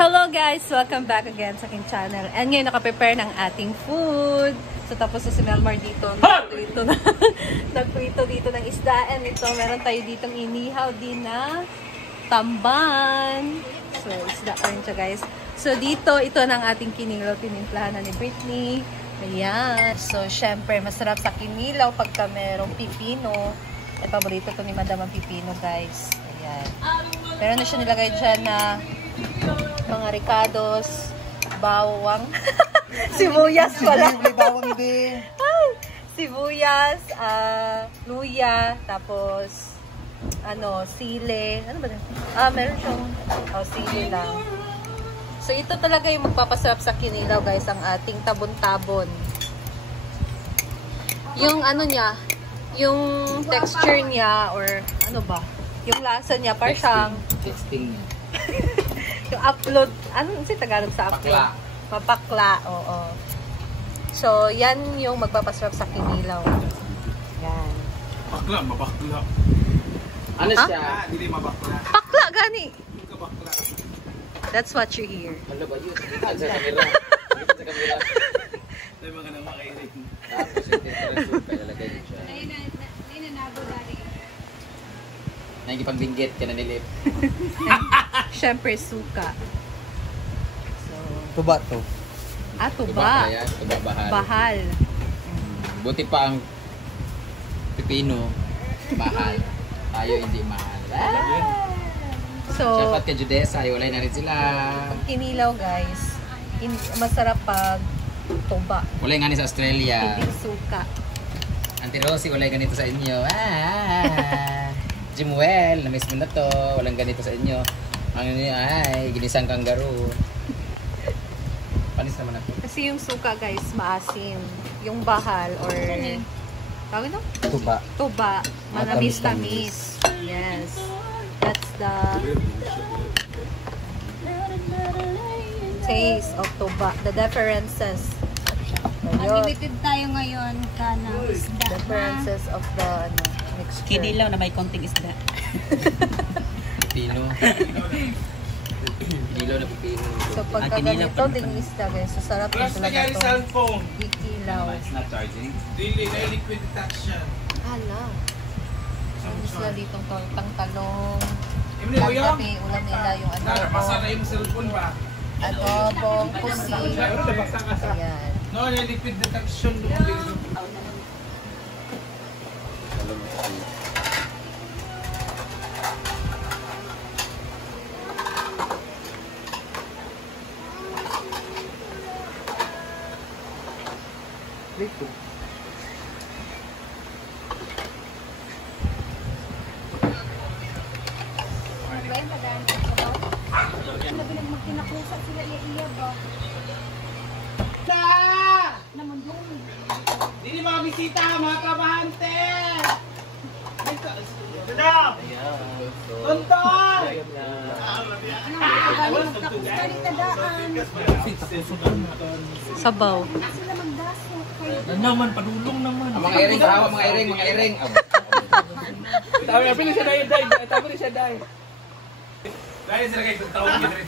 Hello guys! Welcome back again sa aking channel. And ngayon nakaprepare ng ating food. So tapos na si Melmar dito. Nagprito dito ng isda. And ito, meron tayo ditong inihaw din na tamban. So isda pa rin siya guys. So dito, ito ng ating kinilaw. Tinimplahan na ni Britney. Ayan. So syempre, masarap sa kinilaw pagka merong pipino. Ay, paborito to ni Madam ang pipino guys. Ayan. Meron na siya nilagay dyan na mga ricados, bawang, sibuyas pala. Bawang din. Sibuyas, luya, tapos sili. Ano ba din? Meron siyang sili lang. So ito talaga yung magpapasarap sa kinilaw guys, ang ating tabon-tabon. Yung niya, yung texture niya or ano ba? Yung lasa niya parang siyang Texting niya. yung upload, ano si Tagalog sa upload? Pakla. Mapakla, oo. So, yan yung magpapasarap sa kinilaw. Yan. Bakla, mabakla. Ano siya? Hindi mabakla. Pakla, gani! Bakla. That's what you hear. Ano ba yun? Sa kamera. Sa kamera. May mga nang makainig. Tapos yung temperature, kaya lagay niyo siya. Nagipang-binggit ka na nilip. Siyempre, suka. So, Tuba to. tuba. Kaya, tuba bahal. Bahal. Buti pa ang pipino, mahal. Tayo hindi mahal. So, Sapat ka Judesa, iwalay na rin sila. kinilaw guys, masarap pag tuba. Walay nga ni sa Australia. Hindi suka. Auntie Rosie, walay ganito sa inyo. Jimuel, na-miss mo na to. Walang ganito sa inyo. Ang inyo ay ginisang kangaroo. Panis naman ako. Kasi yung suka guys, maasim. Yung bahal or tawag ito? Tuba. Tuba. Manamis-tamis. Yes. That's the taste of tuba. The differences. Unlimited tayo ngayon ka ng isda. Differences of the mixture. Kinilaw na may konting isda. Pipino. Kinilaw na pipino. So pagka ganito, din isda guys. So sarap na Plus talaga nangyari ito. cellphone. Ikilaw. It's not charging. Dili na liquid detection. Hala. Meron sila ditong tortang talong. Hindi mo yun? Gabi, ulam nila yung Basa na adobo. yung cellphone ba? Adobong pusi. Ayan. No, na liquid detection. Dito. Magkinakusa sila iya ba? Dili mga bisita, mga kabahante! Tuntun! Sabaw. Sila magdasok. Ano naman, padulong naman. Mga iring, hawa, mga iring, mga iring. Tabi na siya dahil, tabi na siya dahil. Dahil sila kayo tawag niya rin.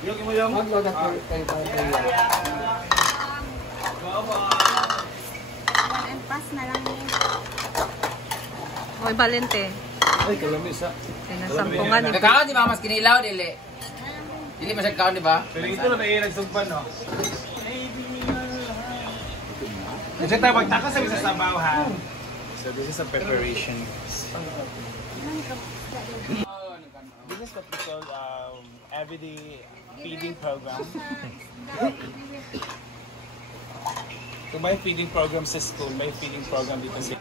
Yung mo yung? And pass na lang yun. Oy, Valente. Ay, kalamis ha. Sinasampungan. Nagkakaon di ba mas kinilaw, dili? Dili mo siya kaon, di ba? Pero ito na naiirag sumpan, no? Kasi tayo magtakas sa isa sabaw, ha? So this is a preparation. This is what we call everyday feeding program. So may feeding program sa school, may feeding program dito sa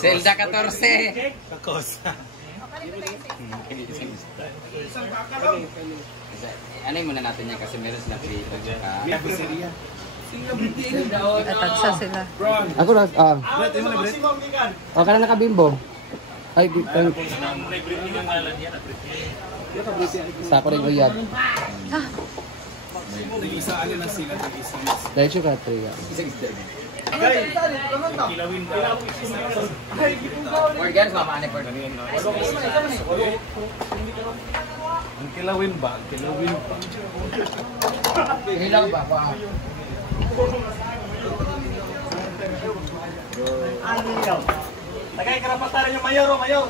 Zelda 14. Kakosa. Ano yung muna natin yan kasi meron sila free. Atatsa sila. Ako na, Brett, mo na Brett? ka na nakabimbo. Ay, sa ako rin uyad. Nag-isa ano na sila, nag-isa. Diretso ka, Triya. Kilawin daw. Or guys, mamaanip or Ang kilawin ba? Ang kilawin ba? Hilaw ba pa? Tagay karapatan yung mayor o mayor.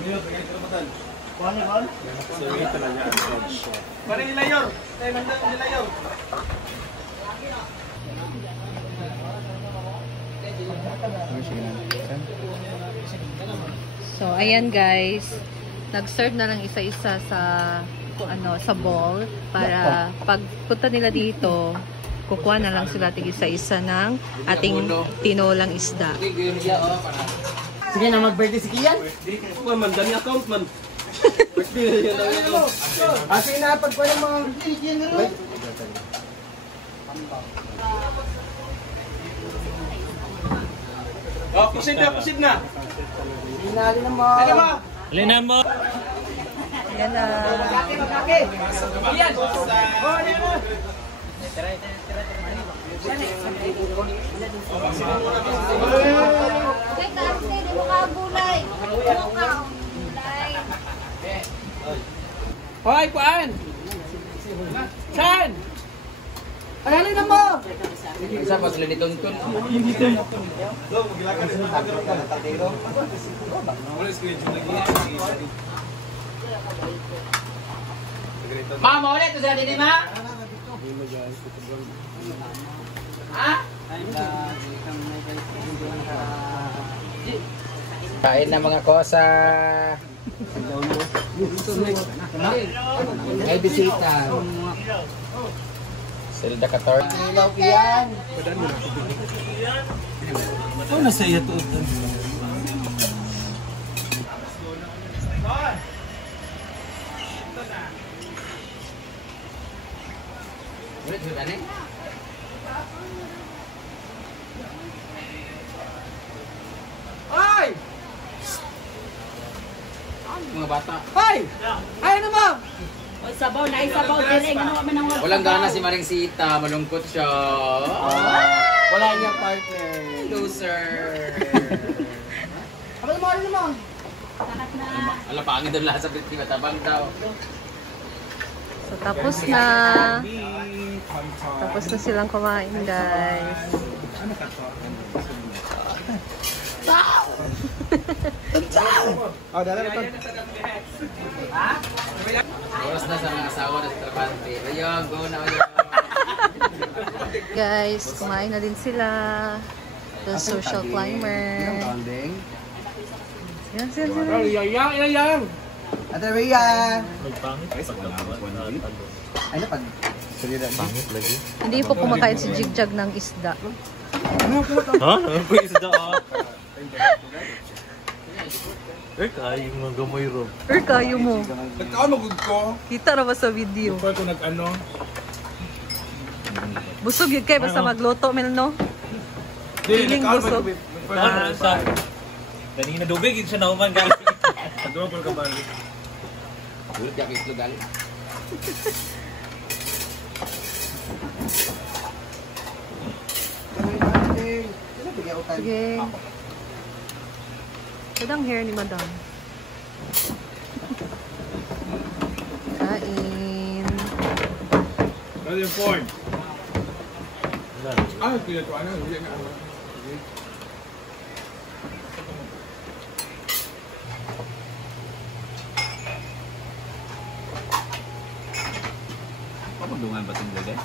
Mayor, tagay karapatan. Kuhan niya, kuhan? So, ito na niya. Kuhan niya, mayor. Tayo nandang niya, mayor. So, ayan guys. Nag-serve na lang isa-isa sa sa bowl para pag punta nila dito, kukuha na lang sila tig isa-isa ng ating tinolang isda. Sige na, mag-birthday si Kian. Kuhan man, dami account man. Birthday na yun. Sige na, pagkuha ng mga... Oh, pusid na, pusid na. Hinali na mo. Ano ba? Ayan na. Kay Ate, di mo ka gulay. Hoy, kuhan! Saan? Hinali na mo. Isa pa sila ni Tuntun. Ma, maulit to sila din, ma? Ha? Kain na mga kosa. May bisita. Selda 14. Hello, Kian. Ano na sa'yo ito? Ulit, ulit, ano? Ay! Mga bata. Ay! Ay, ano mo? Sabaw na isabaw dire ngano man ang Walang gana si Maring Sita. Malungkot siya. Wala niyang partner. Loser. Abal mo, ano mo? Alam, pangin doon lahat sa Britney. Matabang daw. So, tapos na. Tapos na silang kumain, guys. Oh, dala na to. Oras na sa mga asawa na sa trabante. Ayun, go na ulit. Guys, kumain na din sila. The social climber. Yan, yan, yan. Yang! Ate Rhea! Ay, napag... Pangit lagi. Hindi po kumakain si Jigjag ng isda. Ha? Ano po yung isda ah? Kayo mga gamoy ro. Kayo mo. Nagkaon magod ko. Kita na ba sa video? Kung ko nag-ano. Busog yun kayo basta magluto, Melno. Feeling busog. Ano sa... Ganina dubig, yun siya nauman galing. Doon ko ka ba? Ulit, yakit lo galing. Sige. Sadang hair ni Madam. Kain. Ano yung point? Ah, pinatuan na. Hindi na ano. Pagdungan ba itong lagay?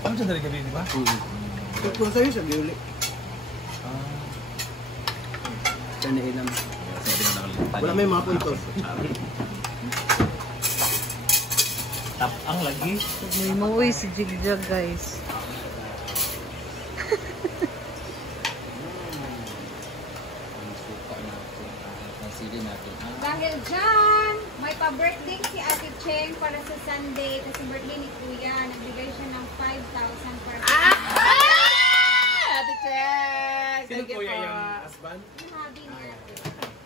Ano siya dari gabi, di ba? Kung sa'yo siya, giuli. Kanahin naman. Wala may mga puntos. Tap ang lagi. May muuwi si Jigjag, guys. Dahil dyan, may pa-birthday si Ate Cheng para sa Sunday kasi birthday ni Kuya. Nagbigay siya ng 5,000 para sa Ate Cheng! Sino po yung husband? hobby ni Ate.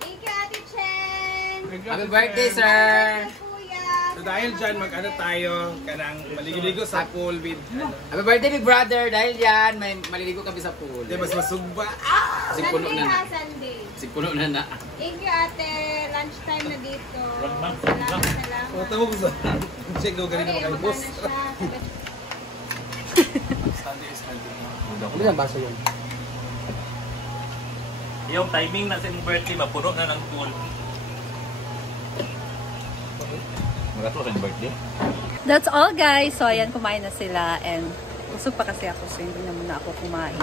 Thank you, Ate Cheng! Happy birthday, sir! Kuya! So dahil dyan, mag-ano tayo, kanang maligo-ligo sa pool with, ano, Happy birthday, big brother! Dahil yan, may maliligo kami sa pool. di ba masugba? Kasi puno Sunday na na. ha, Sunday. Kasi puno na na. Thank you, Ate. Lunchtime O, tawag ko sa... Check daw ganito kayo, boss. Hindi lang baso yun. Yung timing na sa birthday, mapuno na ng pool. Magato sa birthday. That's all guys. So ayan, kumain na sila and usog pa kasi ako so hindi na muna ako kumain.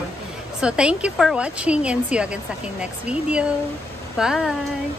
So thank you for watching and see you again sa aking next video. Bye!